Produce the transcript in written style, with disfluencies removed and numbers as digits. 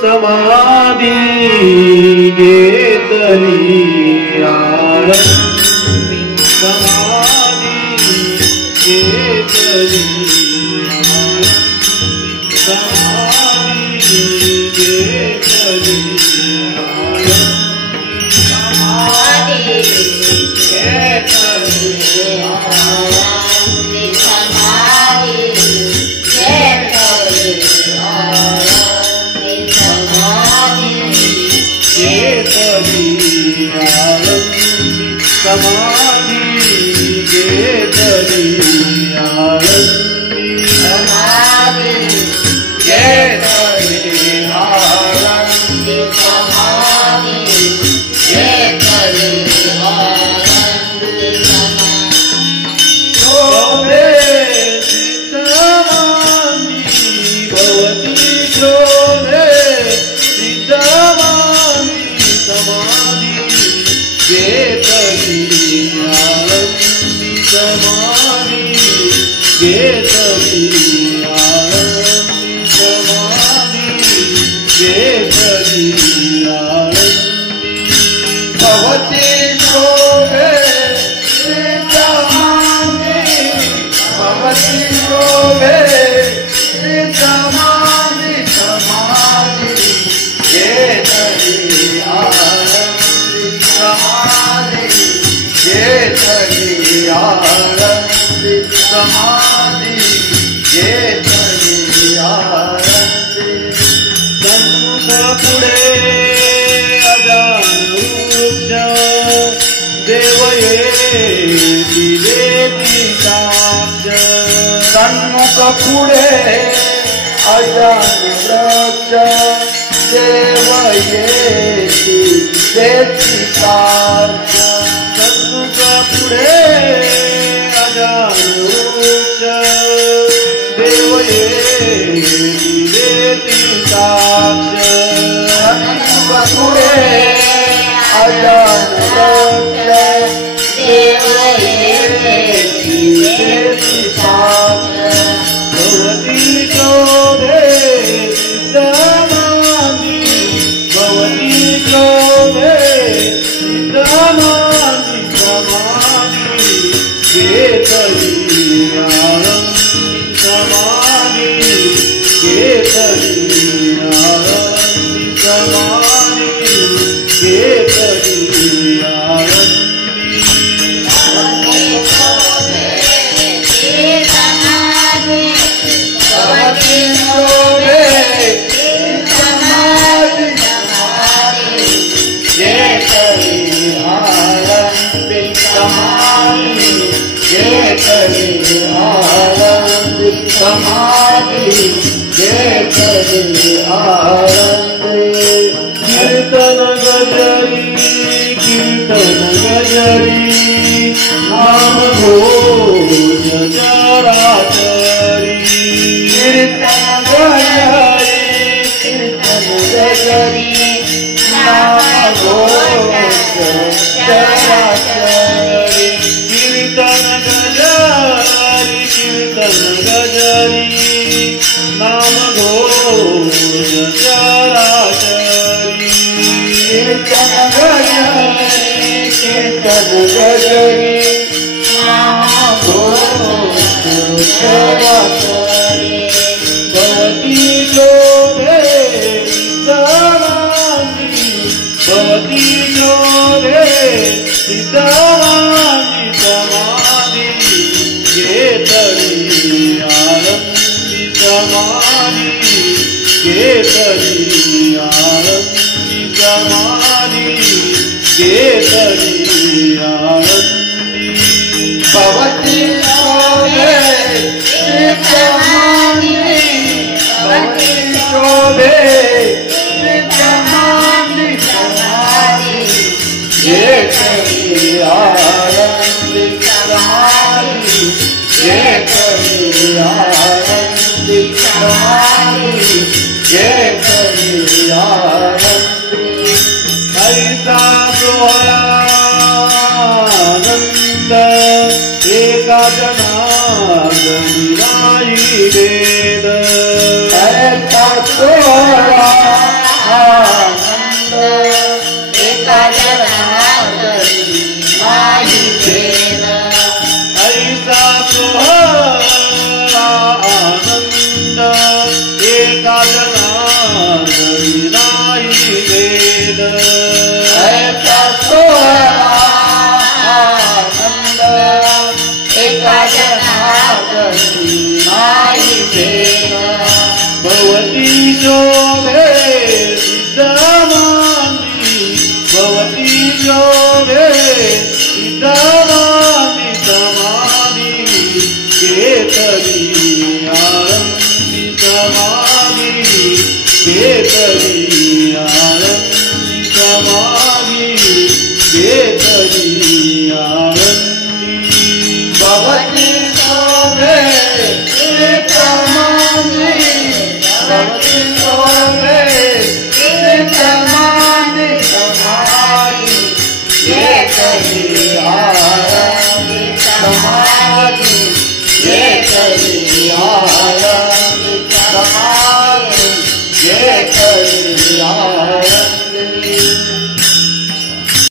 समाधी घेतली आळंदी समाधी घेतली आळंदी समाधी घेतली आळंदी घेतली आळंदी समाधी घेतली समाधी घेतली आळंदी समाधी घेतली आळंदी समाधी घेतली आळंदी शोभे सिद्धमानी भवती शोभे सिद्धमानी समाधी घेतली आळंदी समाधी घेतली आळंदी समाधी घेतली आळंदी भवती शोभे सिद्धमानी भवती शोभे सिद्धमानी समाधी घेतली आळंदी समाधी घेतली आळंदी समाधी घेतली आळंदी सन्मुख पुढे अजान वृक्ष देव येती देती साक्ष सन्मुख पुढे अजान वृक्ष देव येती देती साक्ष सन्मुख पुढे अजान वृक्ष देव येती देती साक्ष सन्मुख पुढे अजान वृक्ष देव येती देती साक्ष भवती शोभे सिद्धमानी भवती शोभे सिद्धमानी समाधी घेतली आळंदी समाधी घेतली आळंदी समाधी घेतली आळंदी भवती शोभे सिद्धमानी भवती शोभे सिद्धमानी समाधी घेतली आळंदी समाधी घेतली आळंदी समाधी घेतली आळंदी कीर्तन गजरी नाम घोष चराचरी कीर्तन गजरी नाम घोष चराचरी कीर्तन गजरी नाम घोष चराचरी कीर्तन गजरी नाम घोष चराचरी भवती शोभे सिद्धमानी भवती शोभे सिद्धमानी समाधी घेतली आळंदी समाधी घेतली आळंदी समाधी घेतली आळंदी भवती शोभे सिद्धमानी भवती शोभे सिद्धमानी समाधी घेतली आळंदी समाधी घेतली आळंदी समाधी घेतली आळंदी ऐसा सोहळानंद एका जनार्दनी नाही वेद ऐसा सोहळा आनंद एका जनात नाही भेद ऐसा सोहळा आनंद एका जनार्दनी नाही भेद ऐसा सोहळा आनंद एका जनात नाही भेद भवती शोभे सिद्धमानी भवती शोभे सिद्धमानी समाधी केतरी आरंभी समाधी केतरी आरंभी समाधी केतरी आरंभी भवती शोभे समाधी भवती शोभे सिद्धमानी समाधी केतरी आरंभी समाधी केतरी आरंभी समाधी केतरी